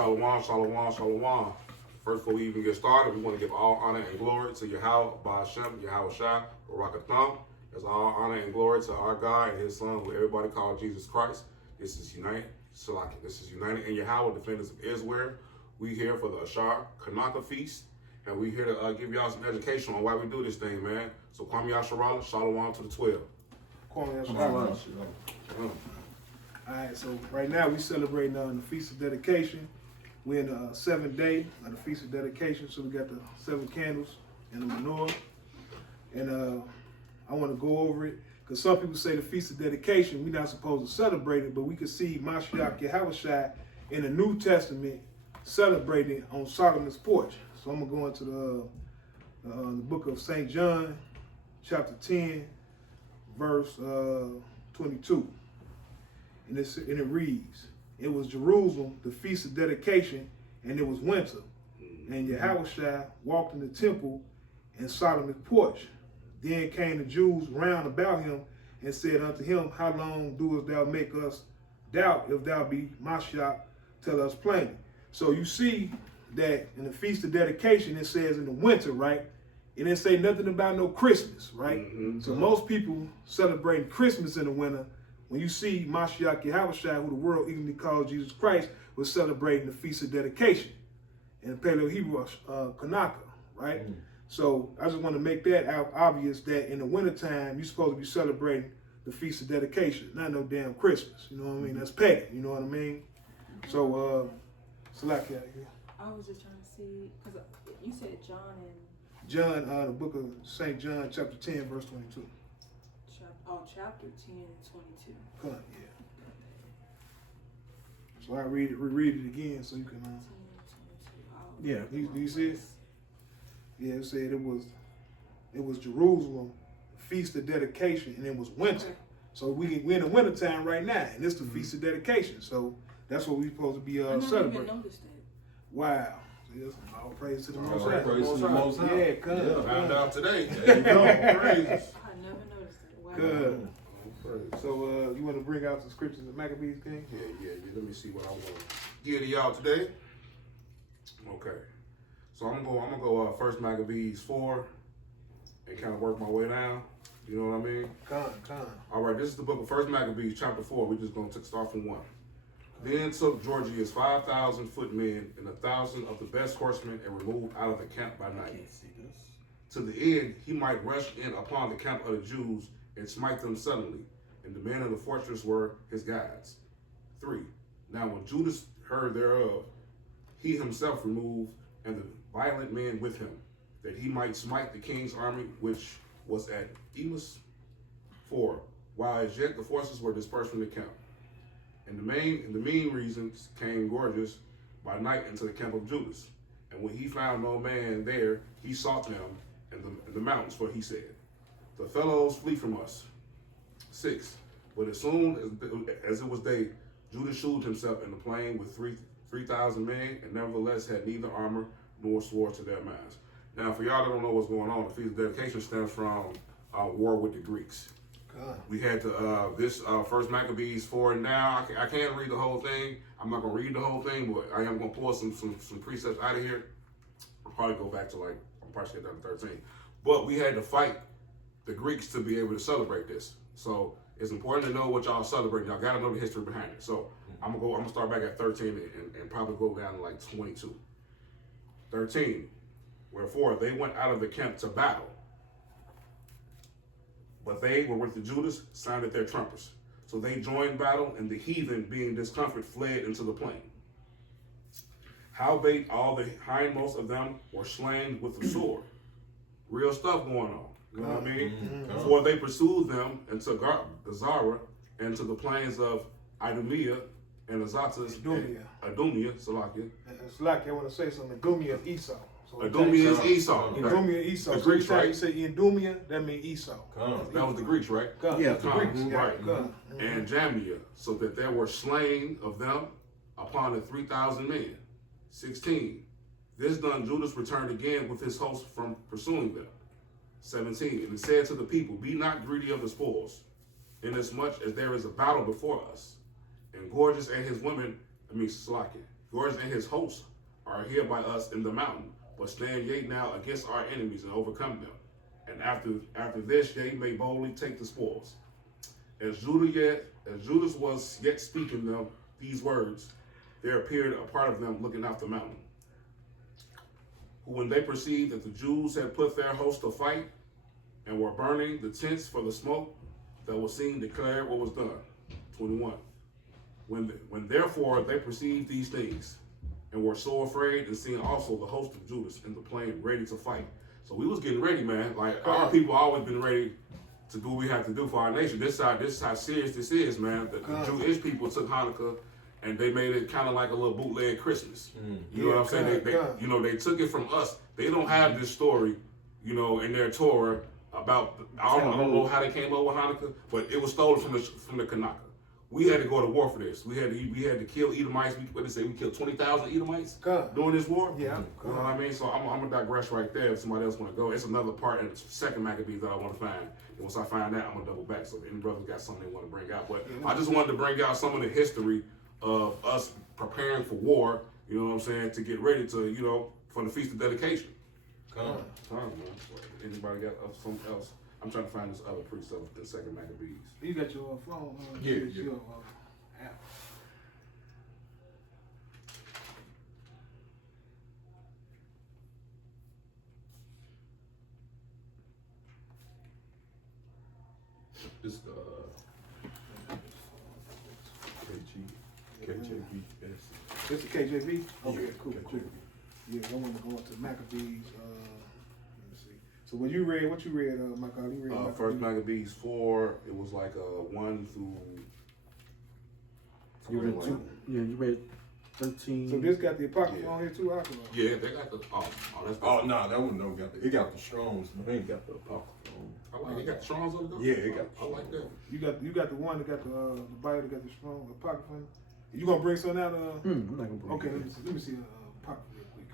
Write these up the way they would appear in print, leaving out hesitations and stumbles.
Shalom, shalom, shalom. First, before we even get started, we want to give all honor and glory to Yahweh, Ba'ashem, Yahweh Shai, Barakatham. As all honor and glory to our God and his son, who everybody called Jesus Christ. This is United, Salaki. This is United in Yahweh, Defenders of Israel. We here for the Ashar Kanaka Feast, and we here to give y'all some education on why we do this thing, man. So, Kwame Yasharala, shalom to the 12. Kwame Yasharala. All right, so right now we celebrating the Feast of Dedication. We're in the 7th day of the Feast of Dedication, so we got the 7 candles and the menorah. And I want to go over it, because some people say the Feast of Dedication, we're not supposed to celebrate it, but we can see Mashiach Yahushua in the New Testament celebrating on Solomon's porch. So I'm going to go into the book of St. John, chapter 10, verse 22. And it reads, "It was Jerusalem, the Feast of Dedication, and it was winter. And Yahushua walked in the temple and Solomon's porch. Then came the Jews round about him and said unto him, How long doest thou make us doubt? If thou be Mashiach, tell us plainly." So you see that in the Feast of Dedication, it says in the winter, right? It didn't say nothing about no Christmas, right? So most people celebrating Christmas in the winter. When you see Mashiach Yahushua, who the world eagerly calls Jesus Christ, was celebrating the Feast of Dedication in Paleo Hebrew Kanaka, right? So I just want to make that obvious that in the wintertime, you're supposed to be celebrating the Feast of Dedication, not no damn Christmas. You know what I mean? That's pagan, you know what I mean? So, Salaki out here. I was just trying to see, because you said John and... John, the book of St. John, chapter 10, verse 22. Chapter 10 and 22. Come on, yeah. So I reread it again so you can... 10 and 22. Do you see it? Yeah, it said it was Jerusalem, Feast of Dedication, and it was winter. Okay. So we're in the wintertime right now, and it's the Feast of Dedication. So that's what we're supposed to be celebrating. I never even noticed that. Wow. See, that's all praise to the Most All High. praise to the Most High. Yeah, come. Found out today. There you go. Praises. I never noticed that. Wow. Good. So you want to bring out the scriptures of Maccabees, King? Yeah. Let me see what I want to give to y'all today. Okay. So I'm gonna go first Maccabees 4 and kind of work my way down. You know what I mean? Come. All right, this is the book of First Maccabees, chapter 4. We're just gonna start from 1. Then took Georgius 5,000 footmen and 1,000 of the best horsemen and removed out of the camp by night. To the end he might rush in upon the camp of the Jews and smite them suddenly. And the men of the fortress were his guides. 3. Now when Judas heard thereof, he himself removed and the violent men with him, that he might smite the king's army which was at Emus. 4. While as yet the forces were dispersed from the camp. And the mean reasons came Gorgias by night into the camp of Judas. And when he found no man there, he sought them in the mountains, for he said, The fellows flee from us. 6. But as soon as it was day, Judas shewed himself in the plain with 3,000 men, and nevertheless had neither armor nor sword to their minds. Now, for y'all that don't know what's going on, the Feast of Dedication stems from war with the Greeks. God. We had this First Maccabees 4 and now. I can't read the whole thing. I'm not going to read the whole thing, but I am going to pull some precepts out of here. I'll probably go back to I'll probably get down to 13. But we had to fight the Greeks to be able to celebrate this. So it's important to know what y'all celebrating. Y'all got to know the history behind it. So I'm gonna start back at 13 and probably go down to 22. 13. Wherefore they went out of the camp to battle. But they were with the Judas, sounded their trumpets. So they joined battle, and the heathen, being discomfited, fled into the plain. Howbeit all the hindmost of them were slain with the sword. Real stuff going on. You know what I mean? For they pursued them into Gazara and to the plains of Idumea and Azotus, Idumea, Salakia. Salaki, I want to say something. Idumea is Esau. So Idumea is Esau. Idumea is Esau. The So Greeks, every time right? you say Idumea, that means Esau. That was the Greeks, right? Yeah, the Greeks. Right. And And Jamia, so that there were slain of them upon the 3,000 men. 16. This done, Judas returned again with his host from pursuing them. 17. And it said to the people, Be not greedy of the spoils, inasmuch as there is a battle before us. And Gorgias and his women, Salakia, Yours and his hosts are here by us in the mountain, but stand ye now against our enemies and overcome them. And after this, ye may boldly take the spoils. As Judas was yet speaking them these words, there appeared a part of them looking out the mountain, who when they perceived that the Jews had put their host to fight and were burning the tents for the smoke that was seen, declared what was done. 21. When therefore they perceived these things and were so afraid, and seeing also the host of Judas in the plain ready to fight. So we was getting ready, man. Like our people always been ready to do what we have to do for our nation. This is how serious this is, man. The Jewish people took Hanukkah and they made it kind of like a little bootleg Christmas. You know what I'm saying? They took it from us. They don't have this story, in their Torah about. I don't know how they came up with Hanukkah, but it was stolen from the Kanaka. We had to go to war for this. We had to kill Edomites. We killed 20,000 Edomites during this war. Yeah. You know what I mean? So I'm gonna digress right there. If somebody else want to go, it's another part in the second Maccabees that I want to find. And once I find that, I'm gonna double back. So if any brothers got something they want to bring out, but I just wanted to bring out some of the history of us preparing for war. You know what I'm saying? To get ready to for the Feast of Dedication. Man. So anybody got something else? I'm trying to find this other precept with the second Maccabees. You got your phone? Yeah. Your app. It's KJVS. This is KJV? Okay, Yeah, cool. KJV. Yeah, I want to go into Maccabees. Let me see. So what you read, Michael? You read First Maccabees 4. It was like 1 through. You read 2. Yeah, you read 13. So this got the Apocrypha on here too, Alcohol? Yeah, they got the. That's. Oh no, that one don't got it got the Strongs. They ain't got the Apocrypha on. I like it. Got the Strong's on it. Yeah, it got the I like that. You got the one that got the Bible that got the strong Apocrypha. You gonna bring something out? I'm not gonna bring Okay, it. let me see Apocrypha real quick.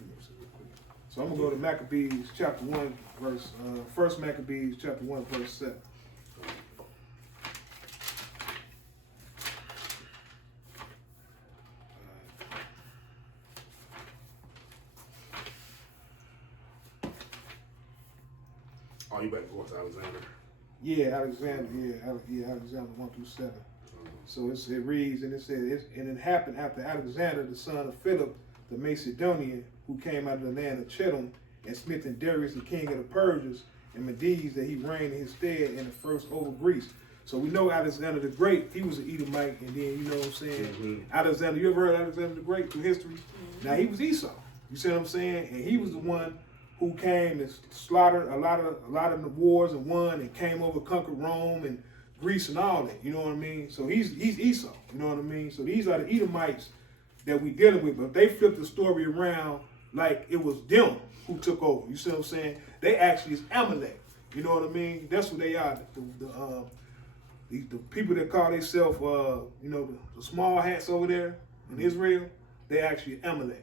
Let me see real quick. So I'm gonna go to Maccabees chapter 1 verse. First Maccabees chapter 1 verse 7. Oh, you better go to Alexander. Yeah, Alexander 1 through 7. So it reads, and it says, and it happened after Alexander, the son of Philip, the Macedonian, who came out of the land of Chittim, and smitten Darius, the king of the Persians, and Medes, that he reigned in his stead in the first over Greece. So we know Alexander the Great, he was an Edomite, and then, you know what I'm saying, Alexander, you ever heard of Alexander the Great through history? Now, he was Esau, you see what I'm saying? And he was the one who came and slaughtered a lot of the wars and won, and came over, conquered Rome and Greece and all that, you know what I mean? So he's Esau, you know what I mean? So these are the Edomites that we dealing with, but they flipped the story around like it was them who took over, you see what I'm saying? They actually is Amalek, you know what I mean? That's what they are, the people that call themselves, the small hats over there in Israel, they actually Amalek,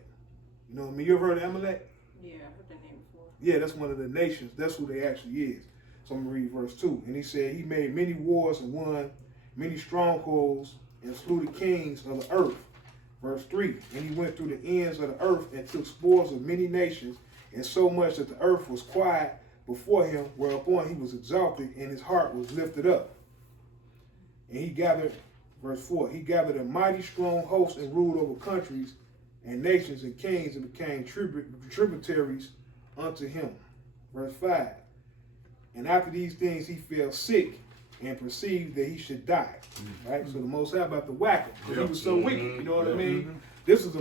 you know what I mean? You ever heard of Amalek? Yeah, I heard that name before. Yeah, that's one of the nations, that's who they actually is. So I'm going to read verse 2. And he said, he made many wars and won many strongholds and slew the kings of the earth. Verse 3. And he went through the ends of the earth and took spoils of many nations, and so much that the earth was quiet before him, whereupon he was exalted and his heart was lifted up. And he gathered, verse 4, he gathered a mighty strong host and ruled over countries and nations and kings and became tributaries unto him. Verse 5. And after these things he fell sick and perceived that he should die. Right? So the Most High about to whack him because he was so wicked. You know what I mean? This was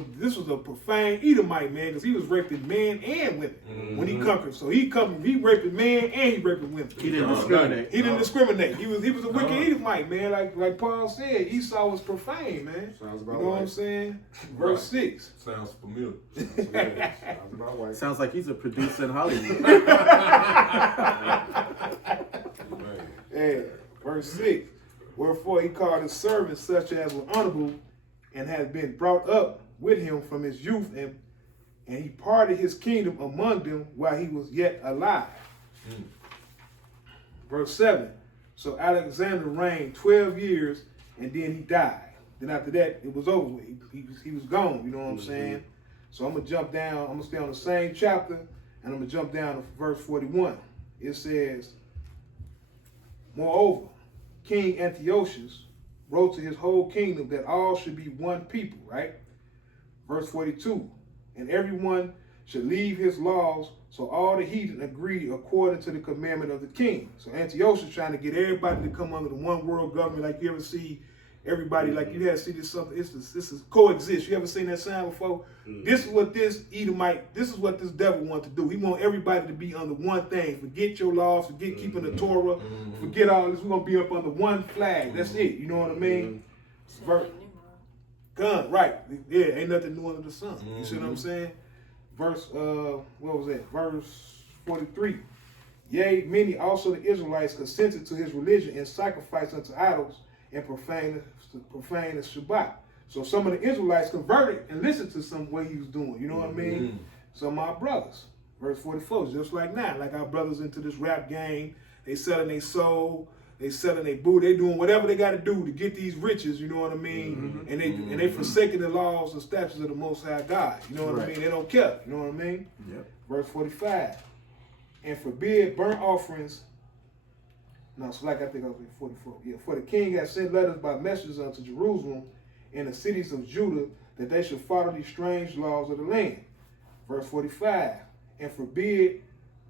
a profane Edomite, man, because he was raping men and women when he conquered. So he raping men and he raping women. He didn't discriminate. He didn't discriminate. He was a wicked Edomite, man. Like Paul said, Esau was profane, man. Sounds about You know what right. I'm saying? Verse 6. Sounds familiar. Sounds about right. Sounds like he's a producer in Hollywood. Hey, verse 6. Wherefore he called his servants such as were honorable and had been brought up with him from his youth, and he parted his kingdom among them while he was yet alive. Verse 7. So Alexander reigned 12 years, and then he died. Then after that, it was over with. He was gone, you know what I'm saying? So I'm going to jump down. I'm going to stay on the same chapter, and I'm going to jump down to verse 41. It says, moreover, King Antiochus wrote to his whole kingdom that all should be one people, right? Verse 42, and everyone should leave his laws, so all the heathen agree according to the commandment of the king. So Antiochus is trying to get everybody to come under the one world government, like you ever see everybody, like you had to see this something. This is coexist. You ever seen that sign before? This is what this Edomite, this is what this devil wants to do. He want everybody to be under one thing. Forget your laws, forget keeping the Torah, forget all this. We're gonna be up under one flag. That's it. You know what I mean? Gun, right. Yeah, ain't nothing new under the sun. You see what I'm saying? Verse, what was that? Verse 43. Yea, many also the Israelites consented to his religion and sacrificed unto idols and profane the Shabbat. So some of the Israelites converted and listened to some way he was doing. You know what I mean? Some of our brothers. Verse 44, just like now, like our brothers into this rap game, they selling their soul, they selling their boo, they doing whatever they got to do to get these riches, you know what I mean? And they forsaking the laws and statutes of the Most High God, you know what I mean? They don't care, you know what I mean? Yep. Verse 45, and forbid burnt offerings. No, so like I think I was in 44. Yeah, for the king has sent letters by messengers unto Jerusalem and the cities of Judah that they should follow these strange laws of the land. Verse 45, and forbid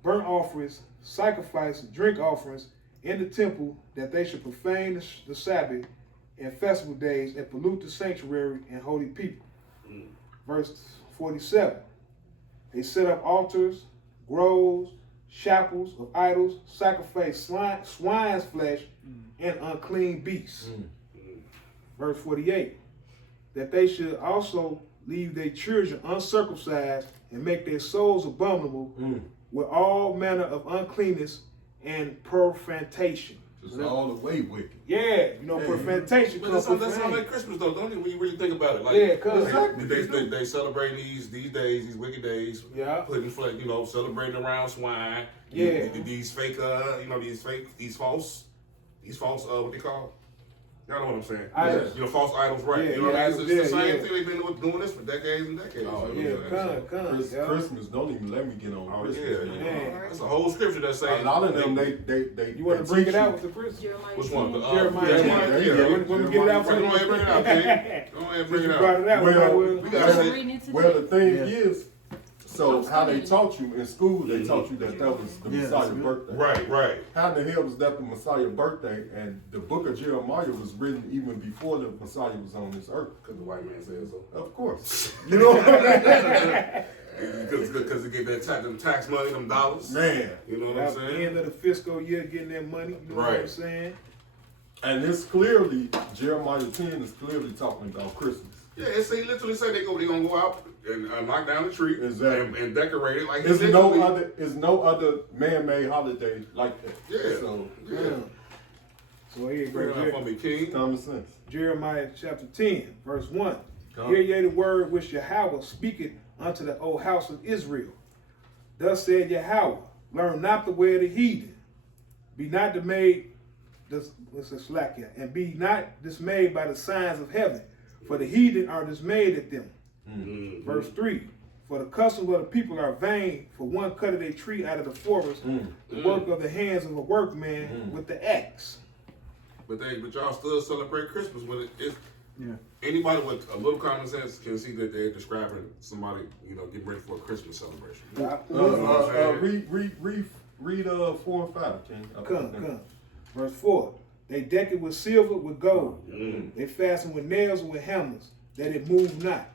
burnt offerings, sacrifice, drink offerings in the temple, that they should profane the Sabbath and festival days and pollute the sanctuary and holy people. Verse 47, they set up altars, groves, chapels of idols, sacrifice swine's flesh and unclean beasts. Verse 48, that they should also leave their children uncircumcised and make their souls abominable with all manner of uncleanness and profanation. It's all the way wicked. Yeah, you know, profanation But comes that's all like Christmas though, don't it? When you really think about it, like yeah, cause they celebrate these days, these wicked days. Yeah. Putting you know, celebrating around swine. Yeah. These fake these false what they call. Y'all know what I'm saying? Idols. You know, false idols, right? Yeah, you know what I mean? idols, It's the yeah, same yeah. thing they've been doing this for decades and decades. Oh, you know what I'm saying? So- Christmas, don't even let me get on Oh Christmas. yeah, man. That's a whole scripture that says A lot of them, they you want to bring it out with the Christmas? Jeremiah Which one? 10. Jeremiah 10. Yeah. When we get it out for Go ahead, bring it out, King. Go ahead, bring You it brought out. it out. Well, We got I'm it. reading it today. Well, the thing Yeah. is, so how they taught you in school, they taught you that was the Yeah, Messiah's that's good. birthday. Right. How in the hell was that the Messiah's birthday? And the book of Jeremiah was written even before the Messiah was on this earth. Because the white man says so. Of course. You know what I Because they get them tax money, them dollars. mean? Man. You know what I'm At the saying? end of the fiscal year, getting that money. You know what I'm Right. saying? And it's clearly, Jeremiah 10 is clearly talking about Christmas. Yeah, they literally say they gonna go out and knock down the tree Exactly. and decorate it like There's literally- no other man-made holiday like that. Yeah. So, Yeah. So here you Bring it go. out for me, King. common sense. Jeremiah chapter 10, verse 1. Come. Hear ye the word which Yahweh speaketh unto the old house of Israel. Thus said Yahweh, learn not the way of the heathen. Be not dismayed, and be not dismayed by the signs of heaven, for the heathen are dismayed at them. Mm-hmm. Verse 3. For the customs of the people are vain, for one cutteth a tree out of the forest, the work of the hands of a workman with the axe. But y'all still celebrate Christmas when it's Yeah. anybody with a little common sense can see that they're describing somebody, you know, getting ready for a Christmas celebration. Read 4 and 5, King. Come. Verse 4. They deck it with silver, with gold. They fasten with nails and with hammers, that it move not.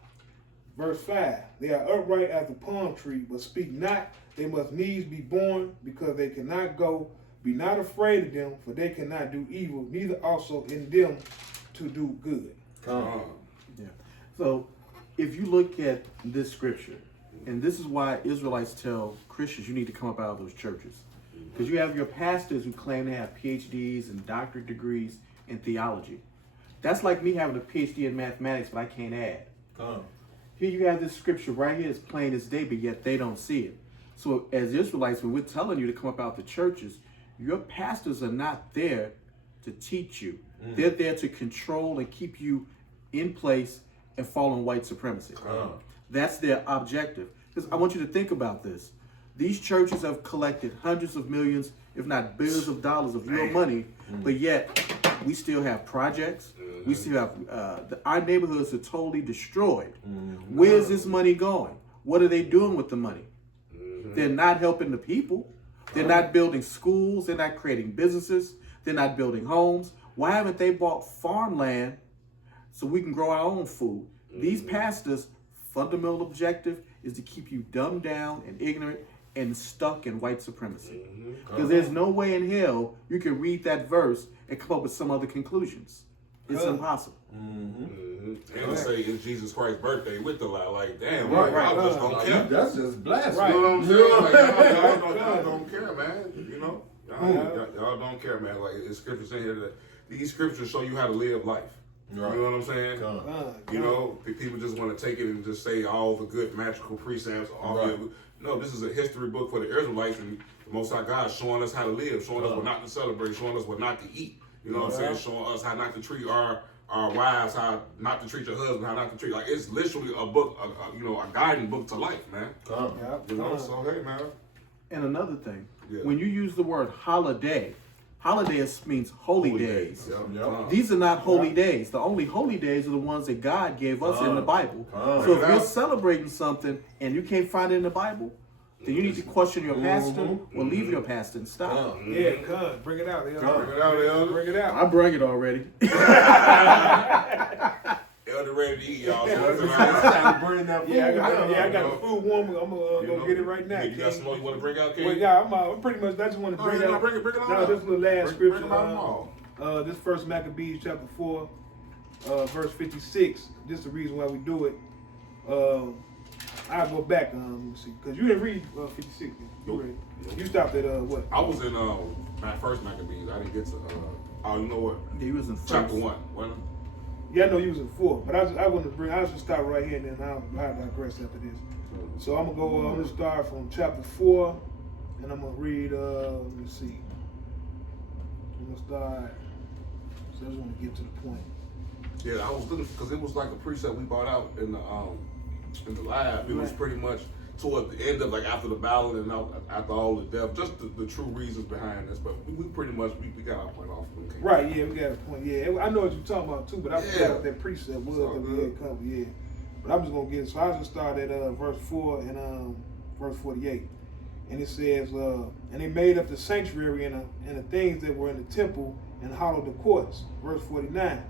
Verse 5. They are upright as the palm tree, but speak not. They must needs be born, because they cannot go. Be not afraid of them, for they cannot do evil, neither also in them to do good. Come. Yeah. So if you look at this scripture, and this is why Israelites tell Christians you need to come up out of those churches. Because you have your pastors who claim to have PhDs and doctorate degrees in theology. That's like me having a PhD in mathematics, but I can't add. Come. Here you have this scripture right here, it's plain as day, but yet they don't see it. So as Israelites, when we're telling you to come up out the churches, your pastors are not there to teach you. They're there to control and keep you in place and falling white supremacy. That's their objective. Because I want you to think about this. These churches have collected hundreds of millions, if not billions of dollars of your money, but yet we still have projects. We still have, our neighborhoods are totally destroyed. Where's this money going? What are they doing with the money? They're not helping the people. They're not building schools. They're not creating businesses. They're not building homes. Why haven't they bought farmland so we can grow our own food? These pastors' fundamental objective is to keep you dumbed down and ignorant and stuck in white supremacy. Because there's no way in hell you can read that verse and come up with some other conclusions. It's impossible. And say it's Jesus Christ's birthday with the lie. Like, damn, Right, y'all just don't care. That's just blasphemy. Right. You know what I'm saying? Like, y'all don't care, man. You know? Y'all don't care, man. Like, it's scriptures in here that these scriptures show you how to live life. Right. You know what I'm saying? You know, people just want to take it and just say all the good magical precepts. No, this is a history book for the Israelites, and the Most High God showing us how to live, showing us what not to celebrate, showing us what not to eat. You know what I'm saying? Showing us how not to treat our wives, how not to treat your husband, how not to treat. Like, it's literally a book, a guiding book to life, man. You know, so hey, man. And another thing, when you use the word holiday means holy days. These are not holy days. The only holy days are the ones that God gave us in the Bible. So if you're celebrating something and you can't find it in the Bible, then you need to question your pastor or leave your pastor and stop. Yeah, come, bring it out, Elder. Bring it out, Elder. Bring it out. I bring it already. Elder ready to eat, y'all. Bring that food. I got the food warm. I'm gonna go get it right now. You got some more you want to bring out, King? Well, yeah, I'm pretty much. I just want to bring it out. Bring it Now, out. this little last Bring them scripture. all. This first Maccabees chapter 4, verse 56. This is the reason why we do it. I'll go back. Let me see, because you didn't read 56. You stopped at what? I was in my first Maccabees. I didn't get to. You know what? He was in Chapter 1. Wasn't it? Yeah, I know you was in 4, but I want to bring. I just start right here, and then I'll digress after this. So I'm gonna start from chapter 4, and I'm gonna read. Let me see. I'm gonna start. So I just want to get to the point. Yeah, I was looking because it was like a precept we brought out in the lab. It was pretty much toward the end of, like, after the battle and after all the death, just the true reasons behind this. But we pretty much we got our point off. Right, yeah, we got a point. Yeah, I know what you're talking about too, but I forgot what that precept was that we had covered. Yeah, but I'm just gonna get it. So I'll just start at verse 4 and verse 48, and it says, "And they made up the sanctuary and the things that were in the temple and hollowed the courts." Verse 49.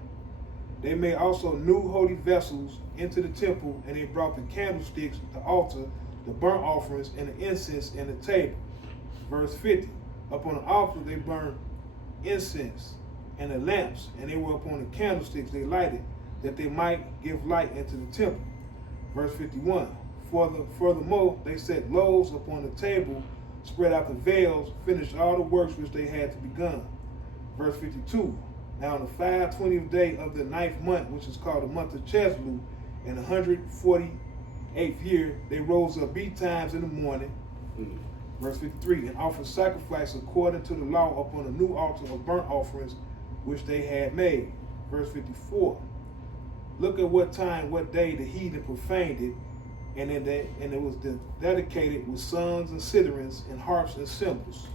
They made also new holy vessels into the temple, and they brought the candlesticks, the altar, the burnt offerings, and the incense, and the table. Verse 50. Upon the altar they burned incense and the lamps, and they were upon the candlesticks they lighted, that they might give light into the temple. Verse 51. Furthermore, they set loaves upon the table, spread out the veils, finished all the works which they had to begun. Verse 52. Now on the 520th day of the 9th month, which is called the month of Chesleu, in the 148th year, they rose up betimes in the morning. Verse 53, and offered sacrifice according to the law upon a new altar of burnt offerings which they had made. Verse 54, look at what day the heathen profaned it, and it was dedicated with songs and citharins and harps and cymbals.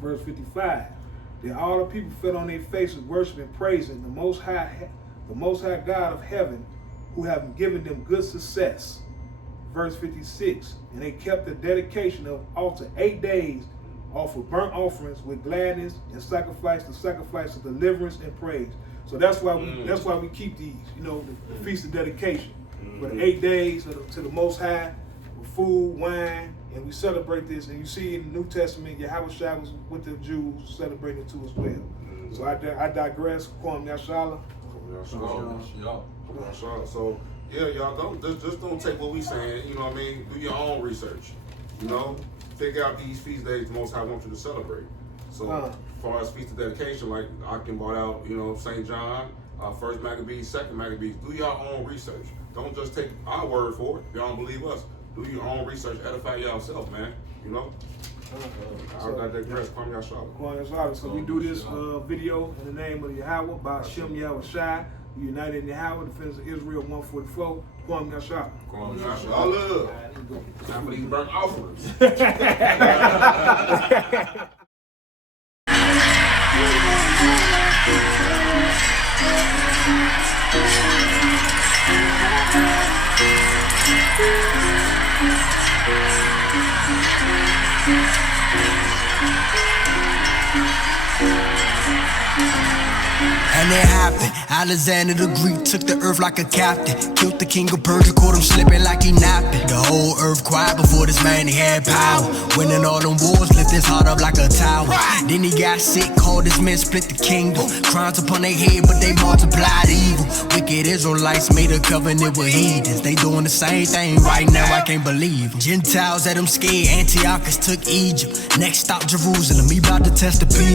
Verse 55, then all the people fell on their faces, worshiping, praising the Most High God of heaven, who have given them good success. Verse 56, and they kept the dedication of altar 8 days, offered burnt offerings with gladness, and sacrificed the sacrifice of deliverance and praise. So that's why we keep these, the feast of dedication, for the 8 days to the Most High, with food, wine, and we celebrate this. And you see in the New Testament, Yahushua was with the Jews celebrating it too as well. So I digress. Kwam Yashala. So yeah, y'all don't take what we saying. You know what I mean? Do your own research. Figure out these feast days the Most High wants you to celebrate. So as far as feast of dedication, like Akim brought out, St. John, first Maccabees, second Maccabees. Do your own research. Don't just take our word for it. If y'all don't believe us, do your own research. Edify yourself, man. I digress. Kwam Yashala. So we do this video in the name of Yahweh, by Shem Yahweh Shai, We united in Yahweh, defense of Israel 144. Kwam Yasha. All love. Time for these burnt offerings. And it happened. Alexander the Greek took the earth like a captain. Killed the king of Persia, caught him slipping like he napping. The whole earth quiet before this man, he had power. Winning all them wars, lift his heart up like a tower. Then he got sick, called his men, split the kingdom. Crimes upon their head, but they multiplied evil. Wicked Israelites made a covenant with heathens. They doing the same thing right now, I can't believe it. Gentiles had them scared, Antiochus took Egypt. Next stop Jerusalem, he about to test the people.